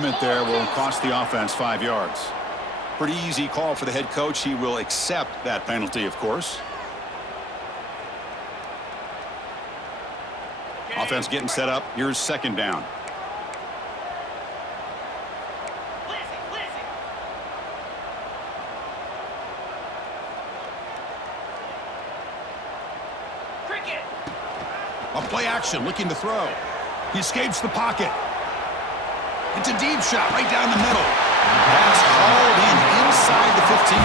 movement there will cost the offense 5 yards. Pretty easy call for the head coach. He will accept that penalty, of course. Offense getting set up. Here's second down. A play action, looking to throw. He escapes the pocket. It's a deep shot right down the middle. Pass hauled in inside the 15.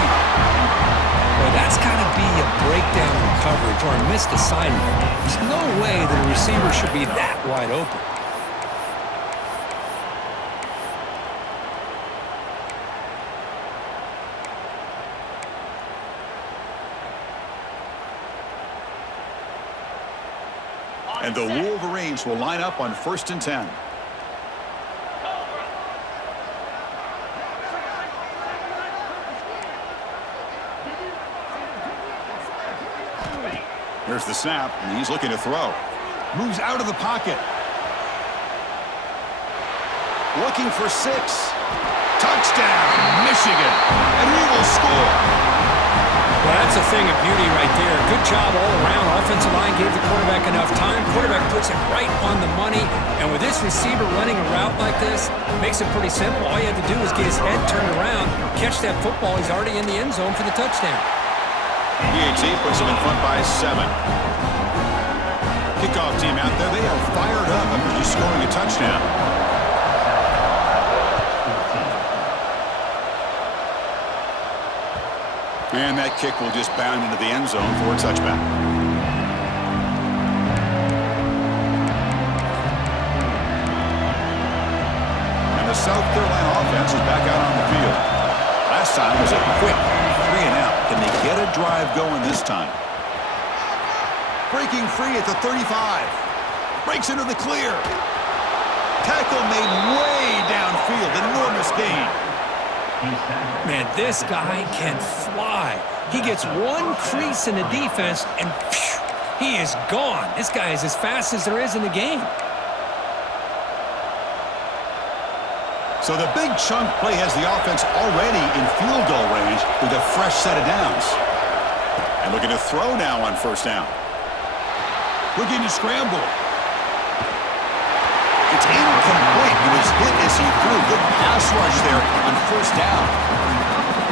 Well, that's got to be a breakdown in coverage or a missed assignment. There's no way that a receiver should be that wide open. And the Wolverines will line up on 1st and 10. Here's the snap, and he's looking to throw. Moves out of the pocket. Looking for 6. Touchdown, Michigan. And he will score. Well, that's a thing of beauty right there. Good job all around. Offensive line gave the quarterback enough time. Quarterback puts it right on the money. And with this receiver running a route like this, makes it pretty simple. All you had to do was get his head turned around, catch that football. He's already in the end zone for the touchdown. PAT puts him in front by 7. Kickoff team out there. They are fired up after just scoring a touchdown. And that kick will just bound into the end zone for a touchback. And the South Carolina offense is back out on the field. Last time was a quick 3 and out. Can they get a drive going this time? Breaking free at the 35. Breaks into the clear. Tackle made way downfield. Enormous gain. Man, this guy can fly. He gets one crease in the defense, and phew, he is gone. This guy is as fast as there is in the game. So the big chunk play has the offense already in field goal range with a fresh set of downs. And looking to throw now on 1st down. Looking to scramble. It's incomplete. He was hit as he threw. Good pass rush there on 1st down.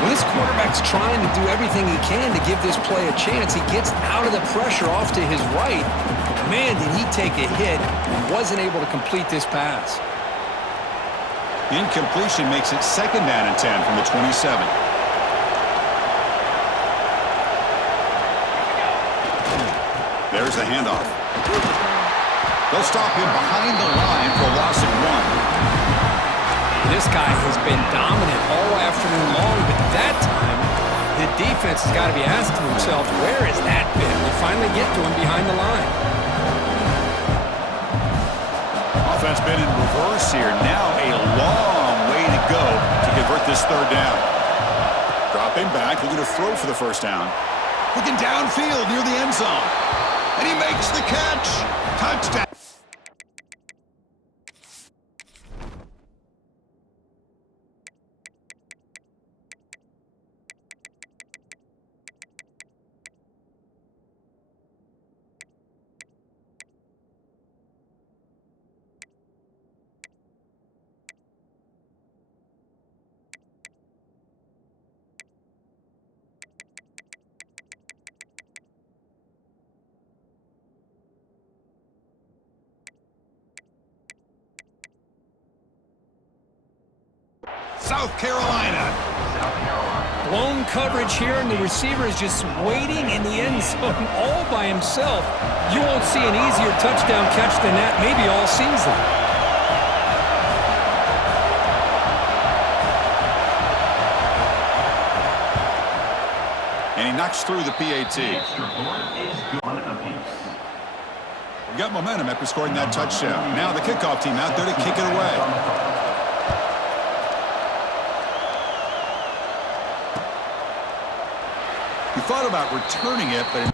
Well, this quarterback's trying to do everything he can to give this play a chance. He gets out of the pressure off to his right. But man, did he take a hit and wasn't able to complete this pass. Incompletion makes it 2nd down and 10 from the 27. There's the handoff. They'll stop him behind the line for a loss of 1. This guy has been dominant all afternoon long, but that time, the defense has got to be asking themselves, where is that been? They finally get to him behind the line. Offense been in reverse here. Now a long way to go to convert this 3rd down. Dropping back, looking to throw for the 1st down. Looking downfield near the end zone. And he makes the catch. Touchdown. South Carolina. Blown coverage here, and the receiver is just waiting in the end zone all by himself. You won't see an easier touchdown catch than that maybe all season. And he knocks through the PAT. We got momentum after scoring that touchdown. Now the kickoff team out there to kick it away. He thought about returning it, but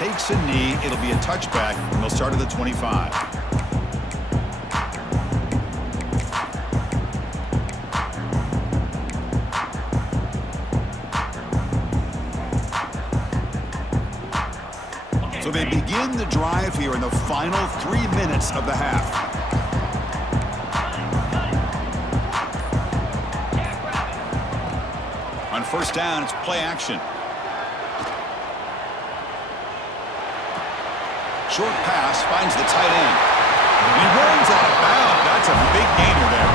takes a knee. It'll be a touchback, and they'll start at the 25. So they begin the drive here in the final 3 minutes of the half. On first down, it's play action. Short pass finds the tight end. He runs out of bounds. That's a big gainer there.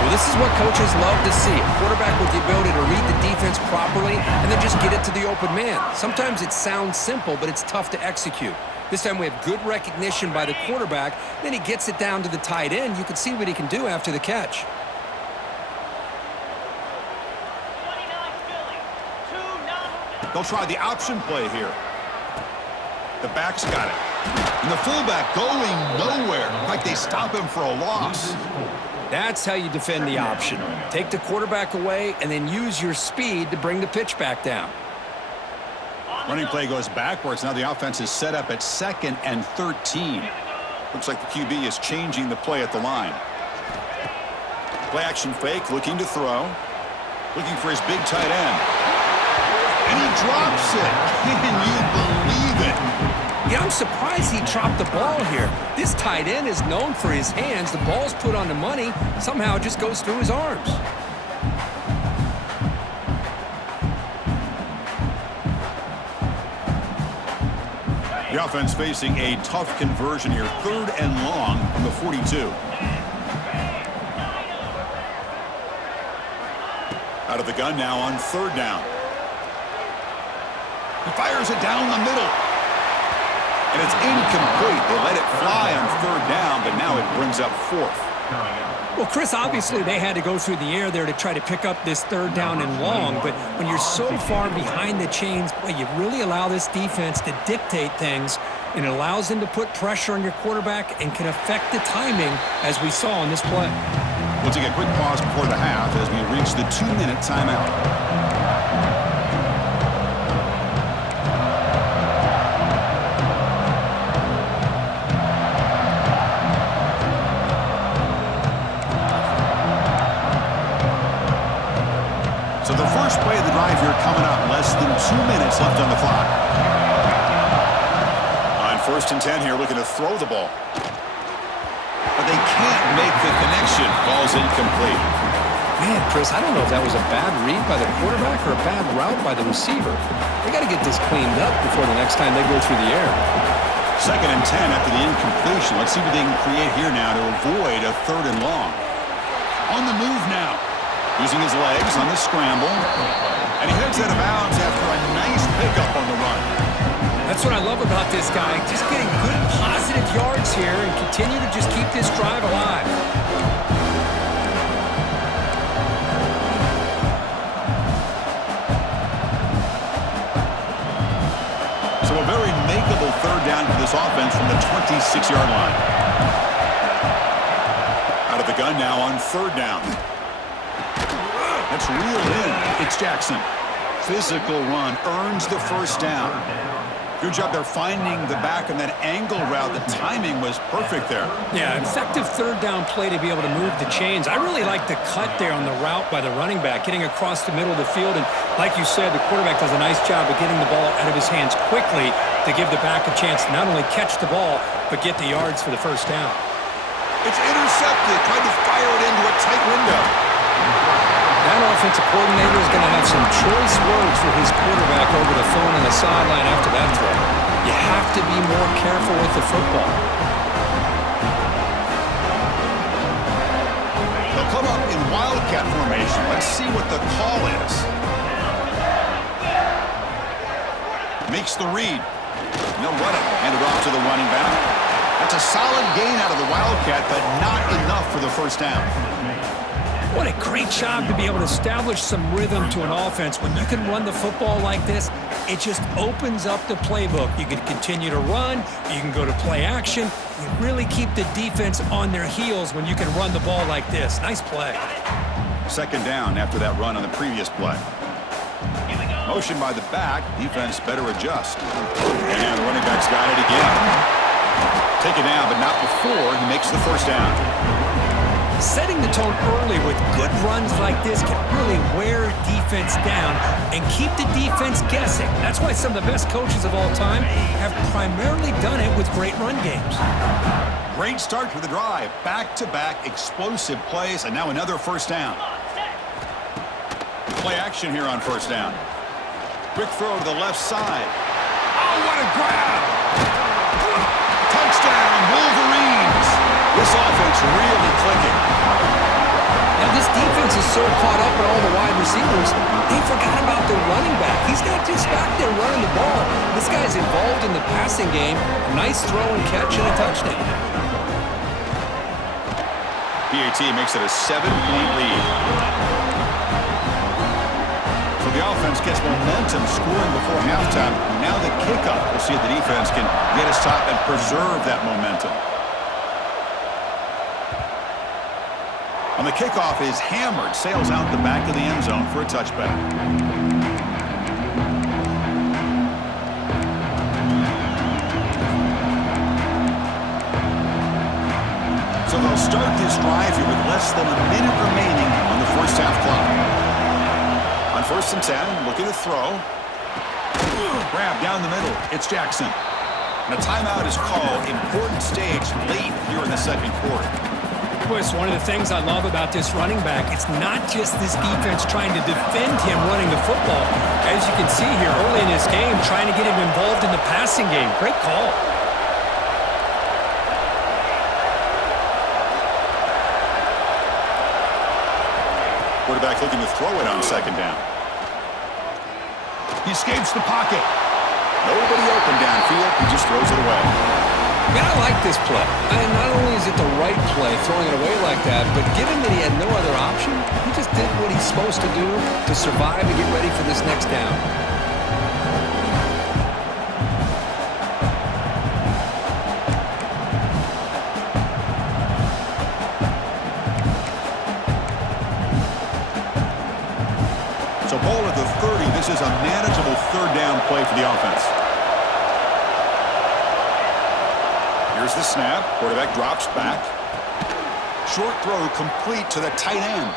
Well, this is what coaches love to see. A quarterback with the ability to read the defense properly and then just get it to the open man. Sometimes it sounds simple, but it's tough to execute. This time we have good recognition by the quarterback. Then he gets it down to the tight end. You can see what he can do after the catch. They'll try the option play here. The back's got it. And the fullback going nowhere. Like they stop him for a loss. That's how you defend the option. Take the quarterback away and then use your speed to bring the pitch back down. Running play goes backwards. Now the offense is set up at 2nd and 13. Looks like the QB is changing the play at the line. Play action fake, looking to throw. Looking for his big tight end. And he drops it. Can you believe it? Yeah, I'm surprised he dropped the ball here. This tight end is known for his hands. The ball's put on the money. Somehow it just goes through his arms. The offense facing a tough conversion here. 3rd and long from the 42. Out of the gun now on 3rd down. He fires it down the middle. And it's incomplete. They let it fly on 3rd down, but now it brings up 4th. Well, Chris, obviously they had to go through the air there to try to pick up this 3rd down and long, but when you're so far behind the chains, boy, you really allow this defense to dictate things, and it allows them to put pressure on your quarterback and can affect the timing, as we saw on this play. We'll take a quick pause before the half as we reach the 2-minute timeout. So the first play of the drive here coming up, less than 2 minutes left on the clock. On 1st and 10 here, looking to throw the ball. But they can't make the connection. Ball's incomplete. Man, Chris, I don't know if that was a bad read by the quarterback or a bad route by the receiver. They got to get this cleaned up before the next time they go through the air. 2nd and 10 after the incompletion. Let's see what they can create here now to avoid a 3rd and long. On the move now. Using his legs on the scramble. And he heads out of bounds after a nice pickup on the run. That's what I love about this guy. Just getting good, positive yards here and continue to just keep this drive alive. So a very makeable 3rd down for this offense from the 26-yard line. Out of the gun now on 3rd down. That's reeled in. It's Jackson. Physical run. Earns the 1st down. Good job there finding the back and that angle route. The timing was perfect there. Yeah, effective 3rd down play to be able to move the chains. I really like the cut there on the route by the running back, getting across the middle of the field. And like you said, the quarterback does a nice job of getting the ball out of his hands quickly to give the back a chance to not only catch the ball, but get the yards for the 1st down. It's intercepted. Tried to fire it into a tight window. That offensive coordinator is going to have some choice words for his quarterback over the phone on the sideline after that throw. You have to be more careful with the football. They'll come up in wildcat formation. Let's see what the call is. Makes the read. They'll run it. Hand it off to the running back. That's a solid gain out of the wildcat, but not enough for the 1st down. What a great job to be able to establish some rhythm to an offense. When you can run the football like this, it just opens up the playbook. You can continue to run. You can go to play action. You really keep the defense on their heels when you can run the ball like this. Nice play. 2nd down after that run on the previous play. Motion by the back. Defense better adjust. And now running back's got it again. Take it down, but not before he makes the first down. Setting the tone early with good runs like this can really wear defense down and keep the defense guessing. That's why some of the best coaches of all time have primarily done it with great run games. Great start to the drive. Back-to-back explosive plays, and now another first down. Play action here on first down. Quick throw to the left side. Oh, what a grab! Touchdown, Wolverines! This offense really clicking. Now, this defense is so caught up in all the wide receivers, they forgot about their running back. He's not just back there running the ball. This guy's involved in the passing game. A nice throw and catch and a touchdown. PAT makes it a 7-point lead. So the offense gets momentum scoring before halftime. Now the kickoff. We'll see if the defense can get a stop and preserve that momentum. On the kickoff is hammered, sails out the back of the end zone for a touchback. So they'll start this drive here with less than a minute remaining on the first half clock. On 1st and 10, looking to throw. Grab down the middle. It's Jackson. And a timeout is called. Important stage late here in the second quarter. One of the things I love about this running back, it's not just this defense trying to defend him running the football. As you can see here early in this game, trying to get him involved in the passing game. Great call. Quarterback looking to throw it on second down. He escapes the pocket. Nobody open downfield. He just throws it away. Man, I like this play. And not only is it the right play, throwing it away like that, but given that he had no other option, he just did what he's supposed to do to survive and get ready for this next down. So ball at the 30. This is a manageable third down play for the offense. Here's the snap. Quarterback drops back. Short throw complete to the tight end.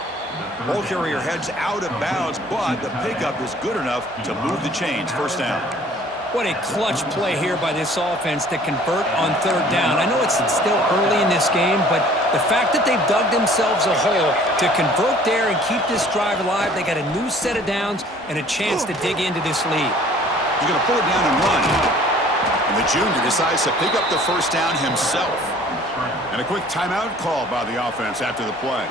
Ball carrier heads out of bounds, but the pickup is good enough to move the chains. First down. What a clutch play here by this offense to convert on third down. I know it's still early in this game, but the fact that they've dug themselves a hole to convert there and keep this drive alive, they got a new set of downs and a chance to dig into this lead. He's going to pull it down and run. And the junior decides to pick up the first down himself. And a quick timeout called by the offense after the play.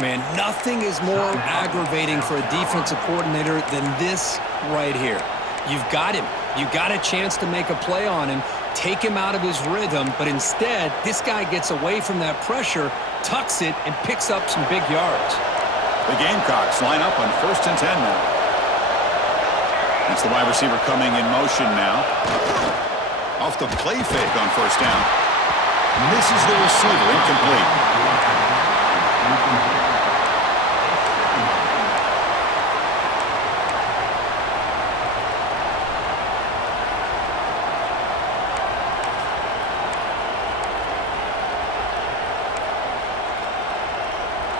Man, nothing is more aggravating for a defensive coordinator than this right here. You've got him. You got a chance to make a play on him, take him out of his rhythm, but instead, this guy gets away from that pressure, tucks it, and picks up some big yards. The Gamecocks line up on 1st and 10 now. That's the wide receiver coming in motion now. Off the play fake on first down. Misses the receiver, incomplete.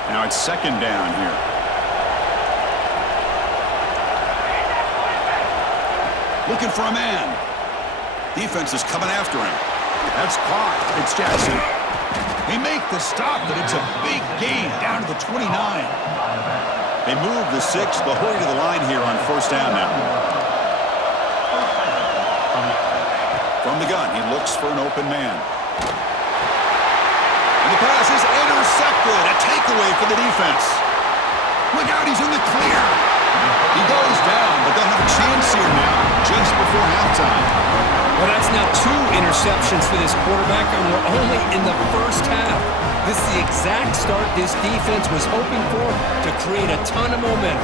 Now it's second down here. Looking for a man. Defense is coming after him. That's caught. It's Jackson. They make the stop, but it's a big gain down to the 29. They move the 6, the hurry to the line here on first down now. From the gun, he looks for an open man. And the pass is intercepted. A takeaway for the defense. Look out, he's in the clear. He goes down, but they'll have a chance here now, just before halftime. Well, that's now 2 interceptions for this quarterback, and we're only in the first half. This is the exact start this defense was hoping for to create a ton of momentum.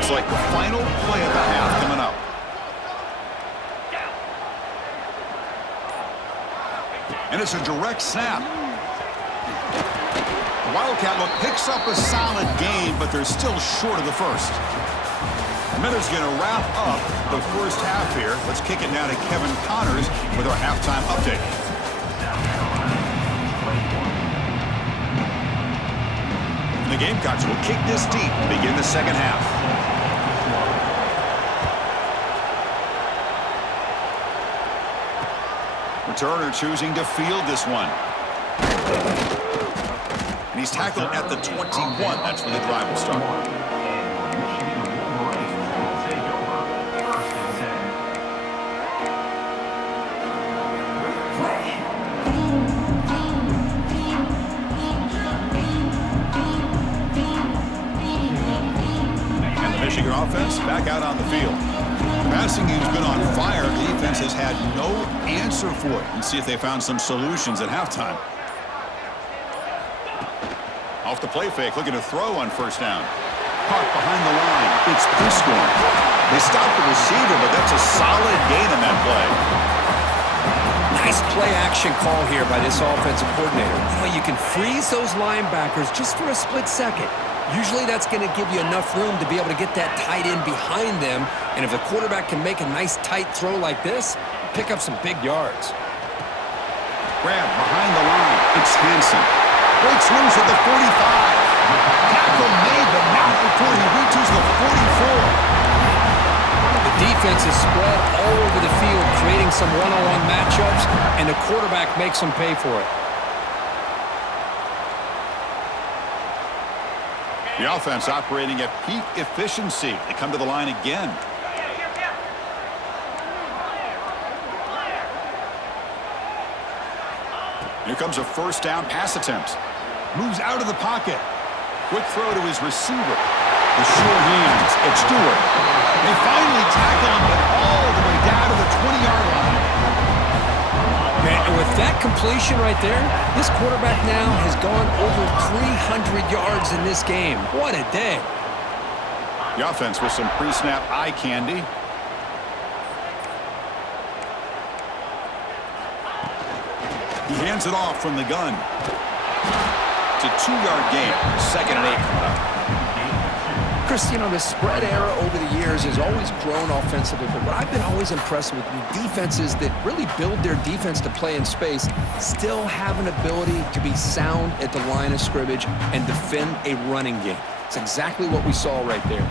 It's like the final play of the half coming up. And it's a direct snap. The Wildcat look picks up a solid gain, but they're still short of the first. Miller's going to wrap up the first half here. Let's kick it now to Kevin Connors with our halftime update. The Gamecocks will kick this deep to begin the second half. Returner choosing to field this one. And he's tackled at the 21. That's where the drive will start. Michigan offense back out on the field. The passing game's been on fire. The defense has had no answer for it. Let's see if they found some solutions at halftime. Off the play fake, looking to throw on first down. Park behind the line. It's Priscorn. They stopped the receiver, but that's a solid gain in that play. Nice play action call here by this offensive coordinator. You know, you can freeze those linebackers just for a split second. Usually that's going to give you enough room to be able to get that tight end behind them. And if the quarterback can make a nice tight throw like this, pick up some big yards. Grab behind the line. It's Hansen. Breaks loose at the 45. Tackle made, but not before he reaches the 44. The defense is spread all over the field, creating some one-on-one matchups, and the quarterback makes them pay for it. The offense operating at peak efficiency. They come to the line again. Here comes a first down pass attempt. Moves out of the pocket. Quick throw to his receiver. The sure hands. It's Stewart. They finally tackle him, but all the way down to the 20-yard line. Man, and with that completion right there, this quarterback now has gone over 300 yards in this game. What a day. The offense with some pre-snap eye candy. He hands it off from the gun. It's a 2-yard gain. 2nd and 8 coming up. Chris, you know, the spread era over the years has always grown offensively, but what I've been always impressed with defenses that really build their defense to play in space still have an ability to be sound at the line of scrimmage and defend a running game. It's exactly what we saw right there.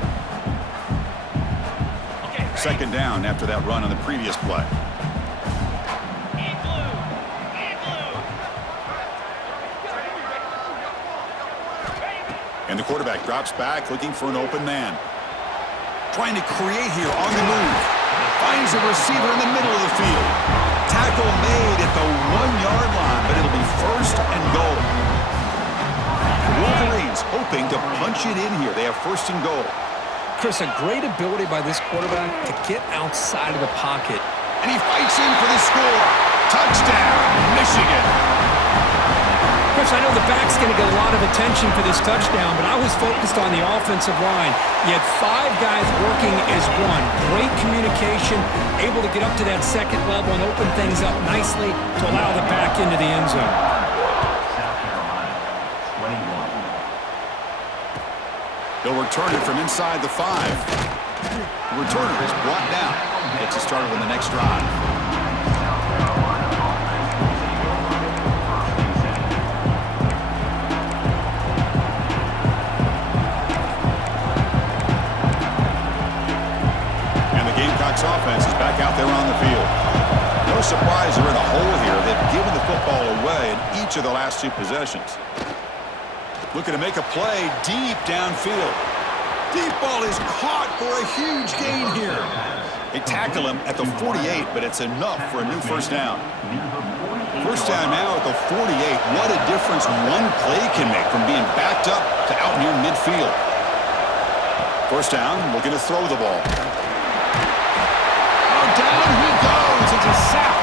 2nd down after that run on the previous play. And the quarterback drops back, looking for an open man. Trying to create here on the move. Finds a receiver in the middle of the field. Tackle made at the 1-yard line, but it'll be 1st and goal. The Wolverines hoping to punch it in here. They have 1st and goal. Chris, a great ability by this quarterback to get outside of the pocket. And he fights in for the score. Touchdown, Michigan. Chris, I know the back's going to get a lot of attention for this touchdown, but I was focused on the offensive line. You had 5 guys working as one. Great communication, able to get up to that 2nd level and open things up nicely to allow the back into the end zone. They'll return it from inside the 5. The returner is brought down. Gets us started on the next drive. Offense is back out there on the field. No surprise they're in a hole here. They've given the football away in each of the last 2 possessions. Looking to make a play deep downfield. Deep ball is caught for a huge gain here. They tackle him at the 48, but it's enough for a new 1st down. 1st down now at the 48. What a difference one play can make from being backed up to out near midfield. 1st down, looking to throw the ball. Down he goes. It's a sack.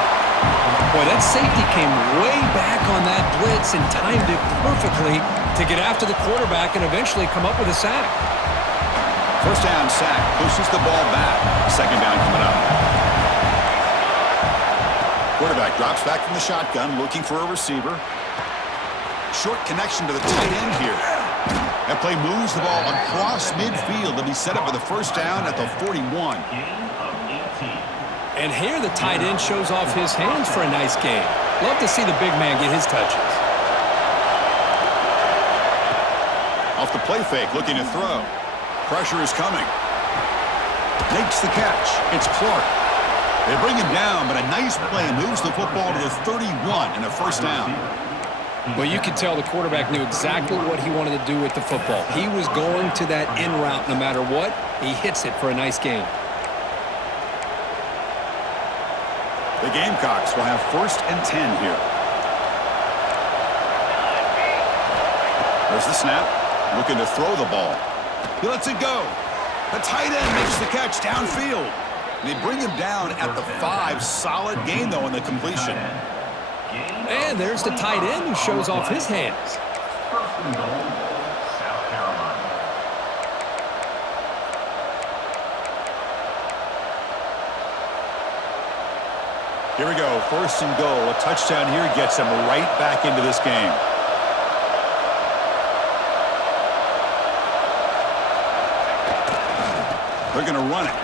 Boy, that safety came way back on that blitz and timed it perfectly to get after the quarterback and eventually come up with a sack. 1st down sack. Pushes the ball back. 2nd down coming up. Quarterback drops back from the shotgun, looking for a receiver. Short connection to the tight end here. That play moves the ball across midfield to be set up with a first down at the 41. And here the tight end shows off his hands for a nice game. Love to see the big man get his touches. Off the play fake, looking to throw. Pressure is coming. Makes the catch. It's Clark. They bring him down, but a nice play moves the football to the 31 and a first down. Well, you could tell the quarterback knew exactly what he wanted to do with the football. He was going to that in route no matter what. He hits it for a nice gain. The Gamecocks will have 1st and 10 here. There's the snap. Looking to throw the ball. He lets it go. The tight end makes the catch downfield. And they bring him down at the 5. Solid gain, though, in the completion. And there's the tight end who shows off his hands. Here we go, 1st and goal. A touchdown here gets them right back into this game. They're going to run it.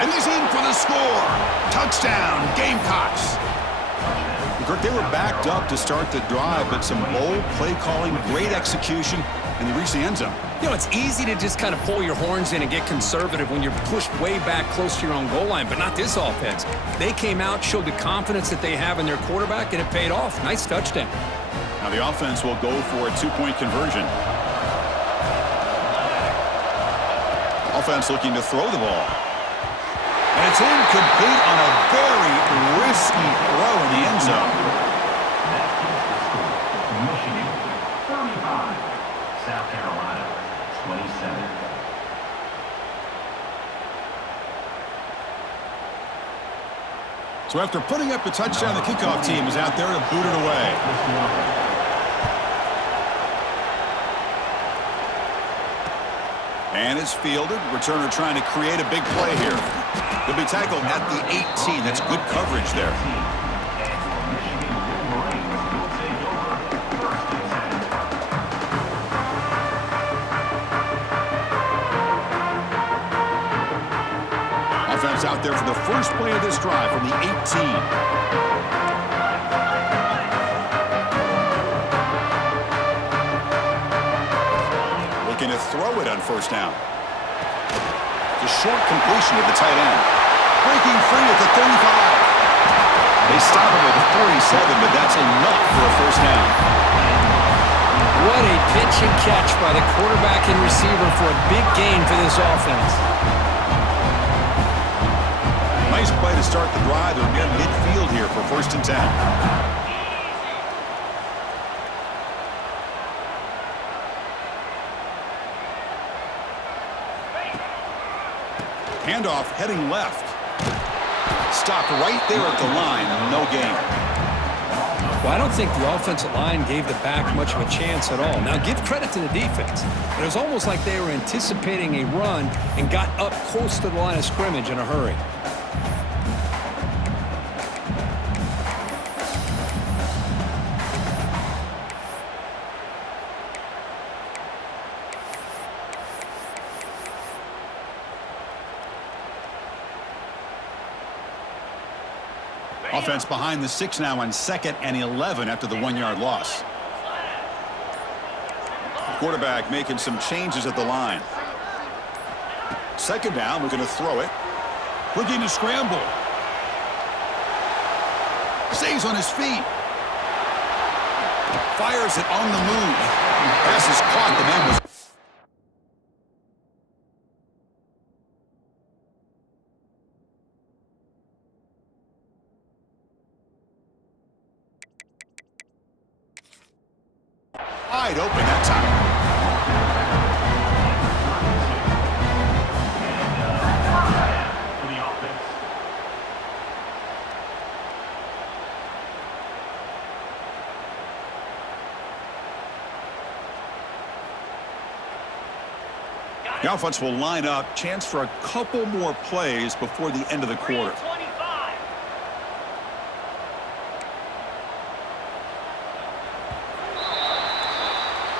And he's in for the score. Touchdown, Gamecocks. Kirk, they were backed up to start the drive, but some bold play calling, great execution, and they reached the end zone. You know, it's easy to just kind of pull your horns in and get conservative when you're pushed way back close to your own goal line, but not this offense. They came out, showed the confidence that they have in their quarterback, and it paid off. Nice touchdown. Now the offense will go for a 2-point conversion. Offense looking to throw the ball. And it's incomplete on a very risky throw in the end zone. Michigan, 35. South Carolina, 27. So after putting up the touchdown, the kickoff team is out there to boot it away. And it's fielded. Returner trying to create a big play here. He'll be tackled at the 18. That's good coverage there. Offense out there for the first play of this drive from the 18. Looking to throw it on first down. It's a short completion to the tight end. Breaking free at the 35. They stop him at the 47, but that's enough for a first down. What a pitch and catch by the quarterback and receiver for a big gain for this offense. Nice play to start the drive. They're near midfield here for 1st and 10. Handoff heading left. Stopped right there at the line. No gain. Well, I don't think the offensive line gave the back much of a chance at all. Now, give credit to the defense. It was almost like they were anticipating a run and got up close to the line of scrimmage in a hurry. Offense behind the 6 now on 2nd and 11 after the 1-yard loss. Quarterback making some changes at the line. 2nd down, we're going to throw it. Looking to scramble. Stays on his feet. Fires it on the move. Pass is caught. The man was... wide open that time. For the offense. The offense will line up. Chance for a couple more plays before the end of the quarter.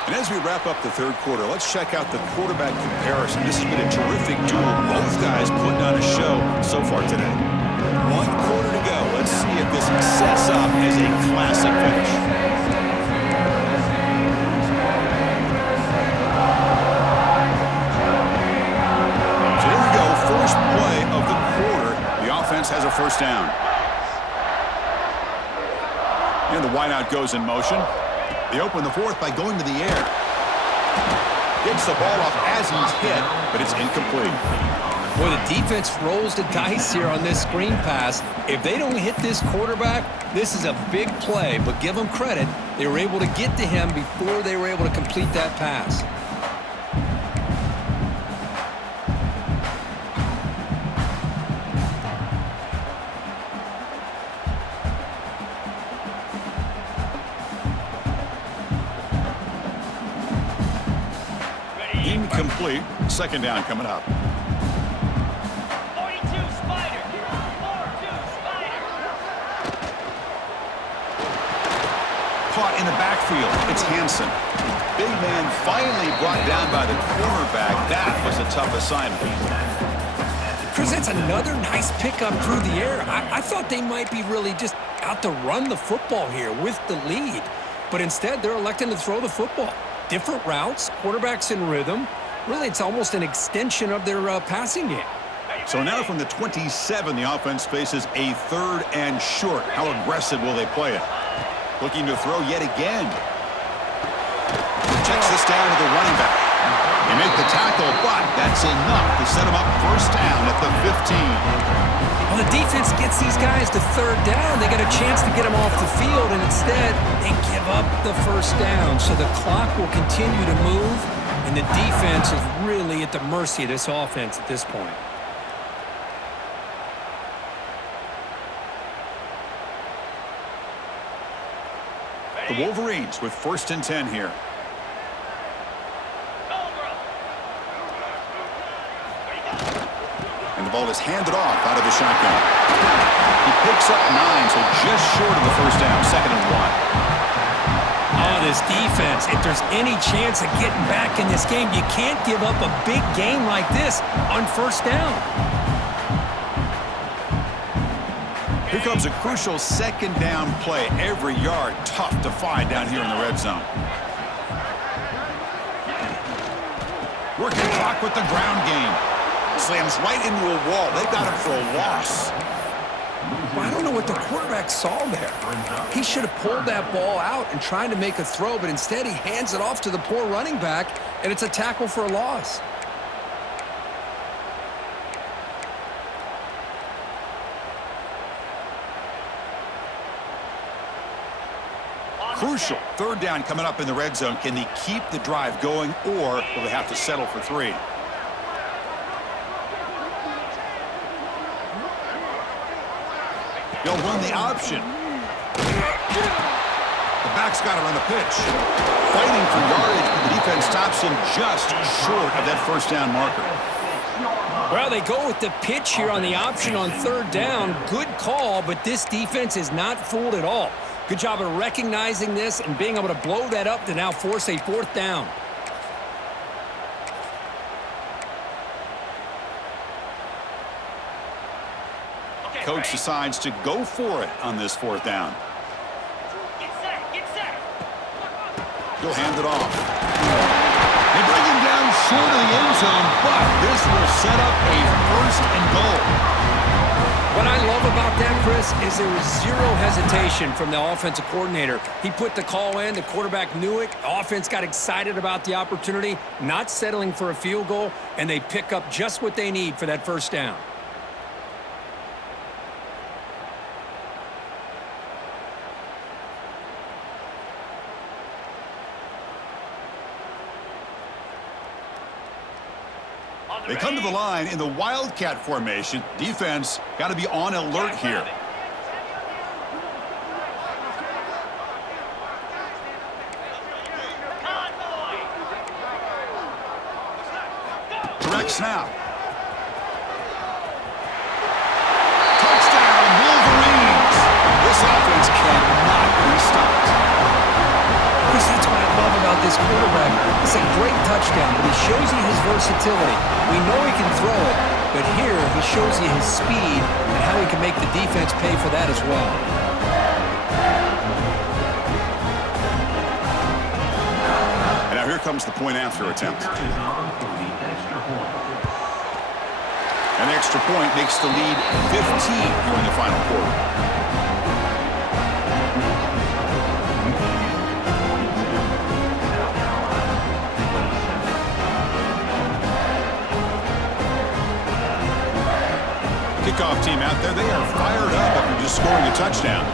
And as we wrap up the third quarter, let's check out the quarterback comparison. This has been a terrific duel. Both guys putting on a show so far today. 1 quarter to go. Let's see if this sets up as a classic finish. So here we go. First play of the quarter. The offense has a first down. And the wideout goes in motion. They open the fourth by going to the air. Gets the ball off as he's hit, but it's incomplete. Boy, the defense rolls the dice here on this screen pass. If they don't hit this quarterback, this is a big play, but give them credit. They were able to get to him before they were able to complete that pass. Incomplete. Second down coming up. 42 Spider. 4-2 Spider. Caught in the backfield. It's Hansen. Big man finally brought down by the cornerback. That was a tough assignment. Chris, that's another nice pickup through the air. I thought they might be really just out to run the football here with the lead. But instead, they're electing to throw the football. Different routes, quarterbacks in rhythm. Really, it's almost an extension of their passing game. So now from the 27, the offense faces a 3rd and short. How aggressive will they play it? Looking to throw yet again. Checks this down to the running back. They make the tackle, but that's enough to set them up first down at the 15. Well, the defense gets these guys to 3rd down. They get a chance to get them off the field, and instead, they give up the first down. So the clock will continue to move, and the defense is really at the mercy of this offense at this point. The Wolverines with 1st and 10 here. And the ball is handed off out of the shotgun. He picks up 9, so just short of the first down, 2nd and 1. Oh, this defense, if there's any chance of getting back in this game, you can't give up a big game like this on first down. Here comes a crucial 2nd down play. Every yard tough to find down here in the red zone. Working clock with the ground game. Slams right into a wall. They got him for a loss. Well, I don't know what the quarterback saw there. He should have pulled that ball out and tried to make a throw, but instead he hands it off to the poor running back, and it's a tackle for a loss. Crucial 3rd down coming up in the red zone. Can they keep the drive going, or will they have to settle for 3? They'll run the option. The back's got to run the pitch. Fighting for yardage, but the defense stops him just short of that first down marker. Well, they go with the pitch here on the option on 3rd down. Good call, but this defense is not fooled at all. Good job of recognizing this and being able to blow that up to now force a 4th down. Coach decides to go for it on this 4th down. Get set. Get set. He'll hand it off. They bring him down short of the end zone, but this will set up a 1st and goal. What I love about that, Chris, is there was zero hesitation from the offensive coordinator. He put the call in. The quarterback knew it. The offense got excited about the opportunity, not settling for a field goal, and they pick up just what they need for that first down. They come to the line in the Wildcat formation. Defense got to be on alert here. Direct snap. Touchdown, Wolverines. This offense cannot be stopped. Chris, that's what I love about this quarterback. touchdown, but he shows you his versatility. We know he can throw it, but here he shows you his speed and how he can make the defense pay for that as well. And now here comes the point after attempt. Kicker is on for the extra point. An extra point makes the lead 15 here in the final quarter. Kickoff team out there, they are fired up after just scoring a touchdown.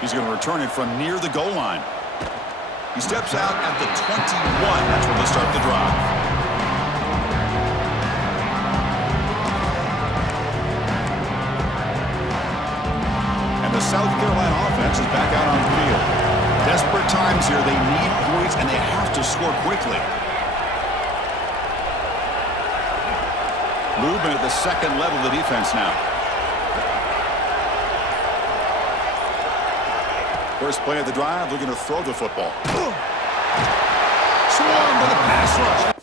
He's going to return it from near the goal line. He steps out at the 21. That's when they start the drive. And the South Carolina offense is back out on the field. Desperate times here. They need points, and they have to score quickly. Movement at the second level of the defense now. First play of the drive, looking to throw the football. Swarmed with a pass rush.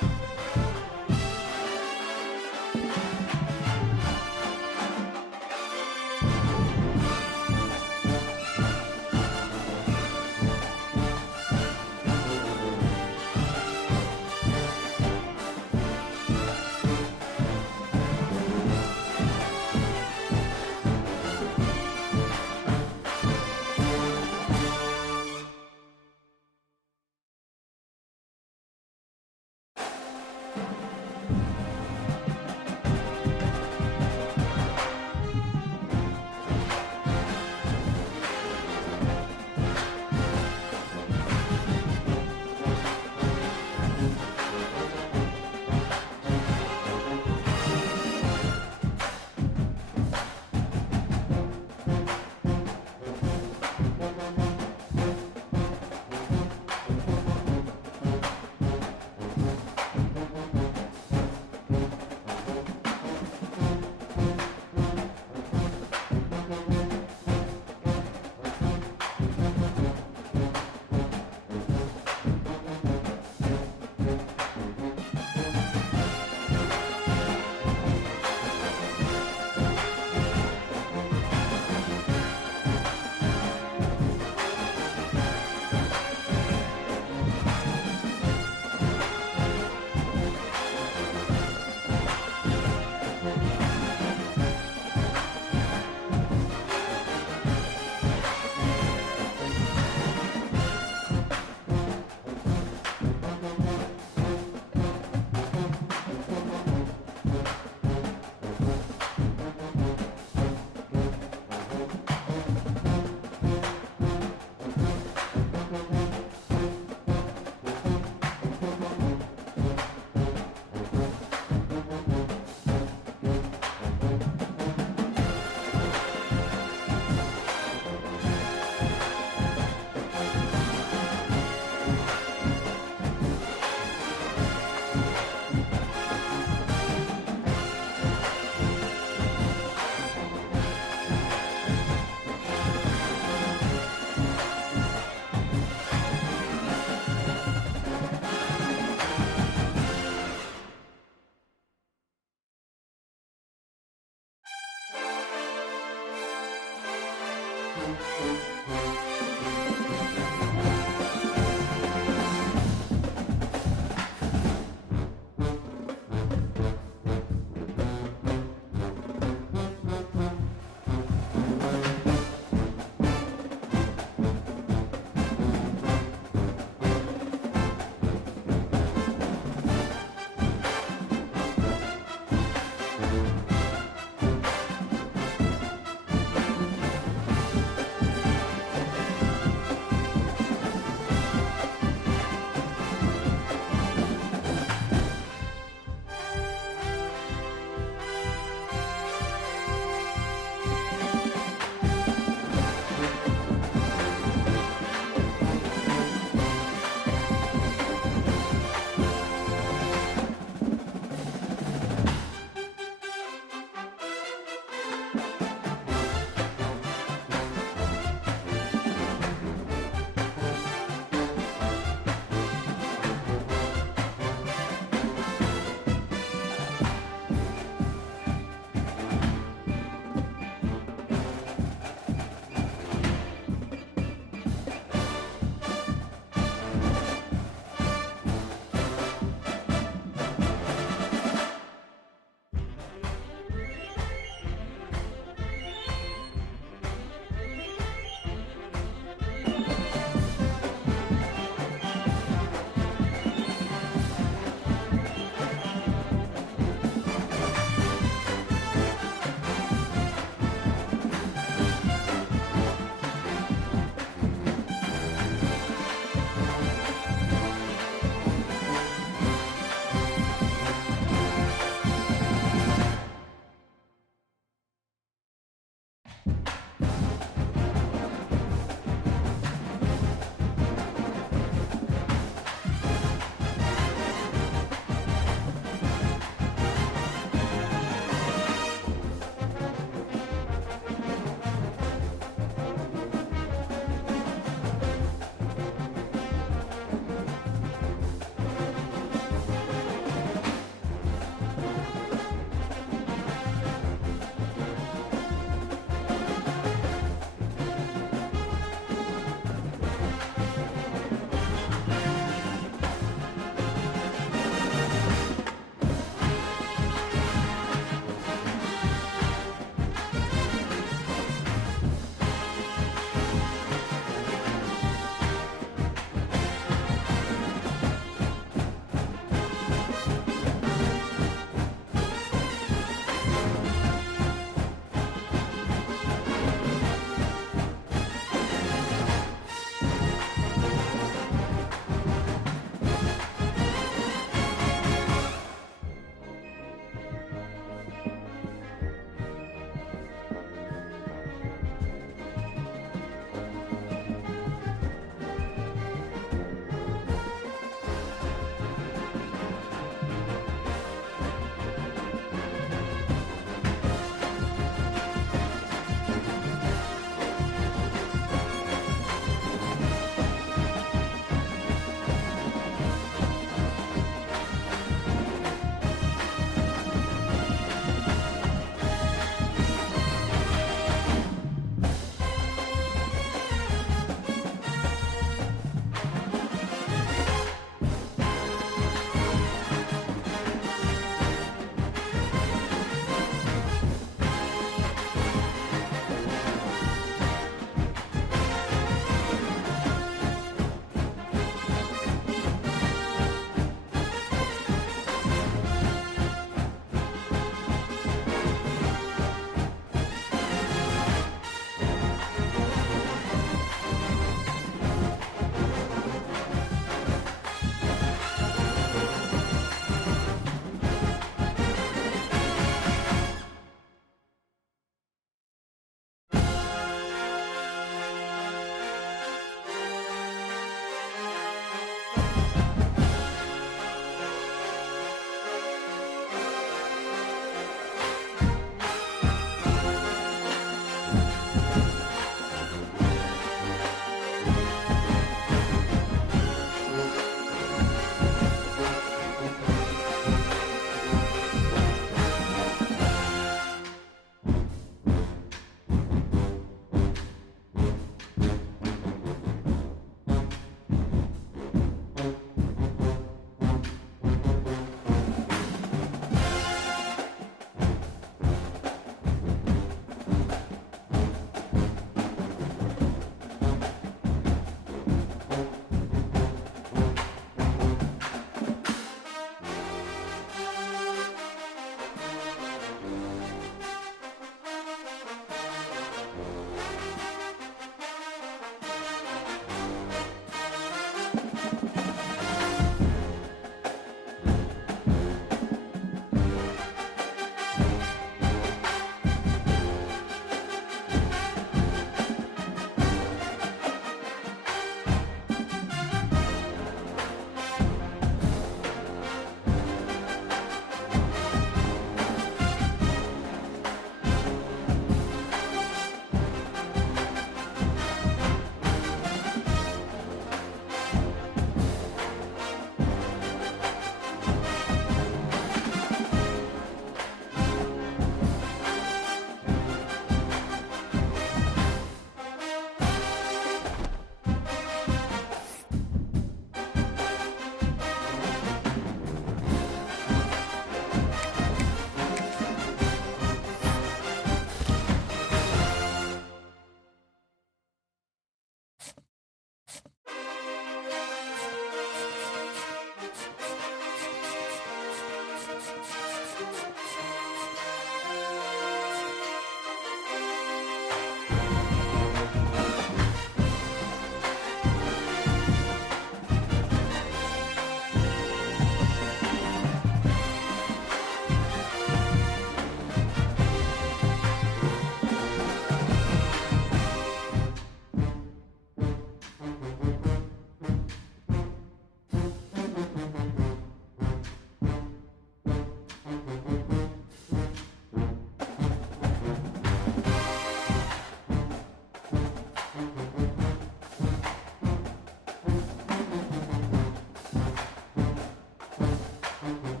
point.